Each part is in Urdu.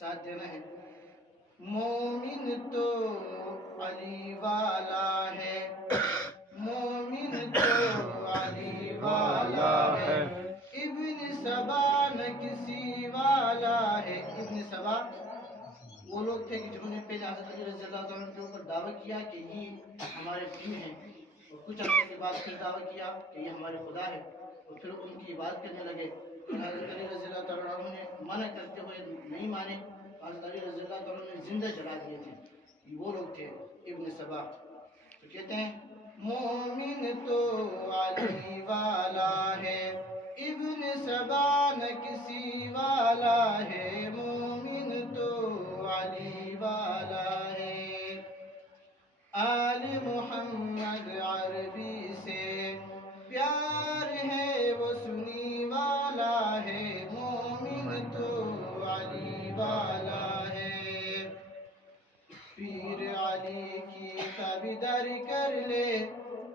ساتھ دینا ہے. مومن تو علی والا ہے، مومن تو علی والا ہے، ابن سبا نہ کسی والا ہے. ابن سبا وہ لوگ تھے کہ جنہوں نے پہلے حضرت علی رضی اللہ عنہ کے اوپر دعویٰ کیا کہ یہ ہمارے دین ہیں، اور کچھ عرصے کے بعد پھر دعویٰ کیا کہ یہ ہمارے خدا ہے، اور پھر ان کی عبادت کرنے لگے. حضرت علی رضی اللہ عنہ نے منع کرتے ہوئے نہیں مانے. حضرت علی رضی اللہ عنہ نے زندہ جلا دیے تھے. یہ وہ لوگ تھے ابن سبا. تو کہتے ہیں مومن تو علی والا ہے، ابن سبا نہ کسی والا ہے، مومن تو علی والا ہے. آل محمد عربی سے پیار ہے، وہ سنی والا ہے، مومن تو علی والا ہے. پیر علی کی تابعداری کر لے،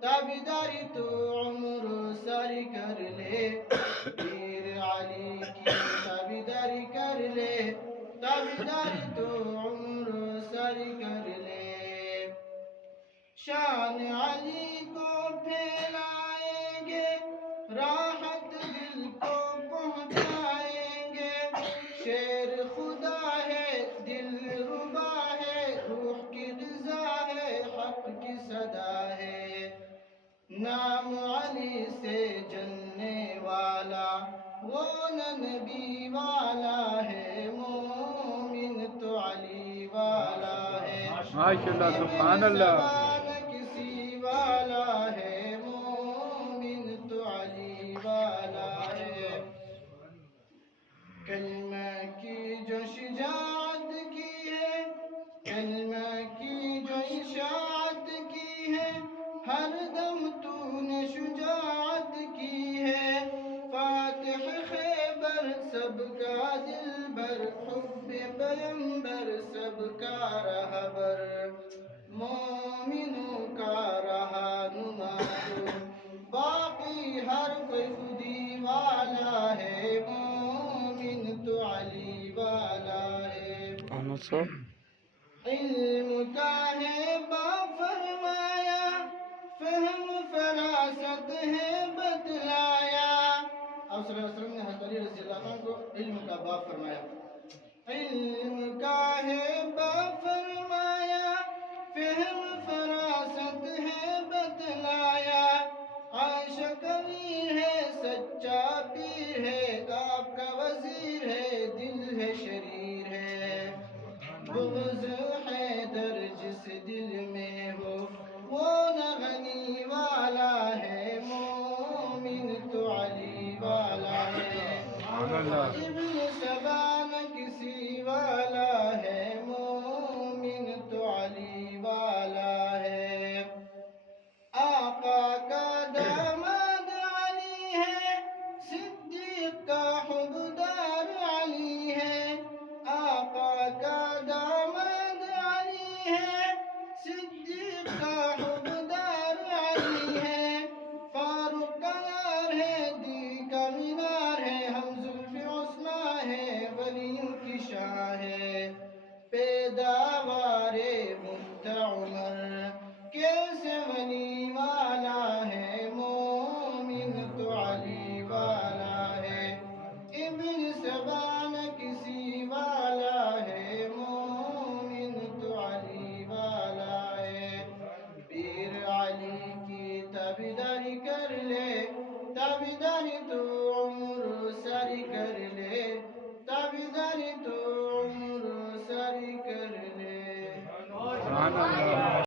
تابعداری تو عمر ساری کر لے. پیر علی کی تابعداری کر لے، تابعداری تو عمر ساری کر لے. شان علی کو پھیلائیں گے، راحت دل کو پہنچائیں گے. شیر خدا ہے، دل ربا ہے، روح کی غذا ہے، حق کی صدا ہے. نام علی سے جلنے والا وہ نہ نبی والا ہے، مومن تو علی والا ہے. ماشاءاللہ سبحان اللہ. کسی والا ہے، مومن تو علی والا ہے. کلمہ کی جو شجاعت کی ہے، کلمہ کی جو اشاعت کی ہے، ہر دم تو نے شجاعت کی ہے. فاتح خیبر سب کا دل بر، حب پیمبر سب کا رہبر. مومنوں کا رہنما تو باقی ہر کوئی خودی والا ہے، مومن تو علی والا ہے. علم کا ہے با فرمایا، فہم فراست ہے بتلایا. آپ صلی اللہ علیہ وسلم نے حضرت علی رضی اللہ عنہ کو علم کا با فرمایا. علم کا ہے با فرمایا، فہم فراست ہے بتلایا. عائشہ قوی ہے، سچا پیر ہے، آپ کا وزیر ہے، دل ہے شریر ہے. بغض حیدر جس دل میں ہو، وہ نہ غنی والا ہے، مومن تو علی والا ہے.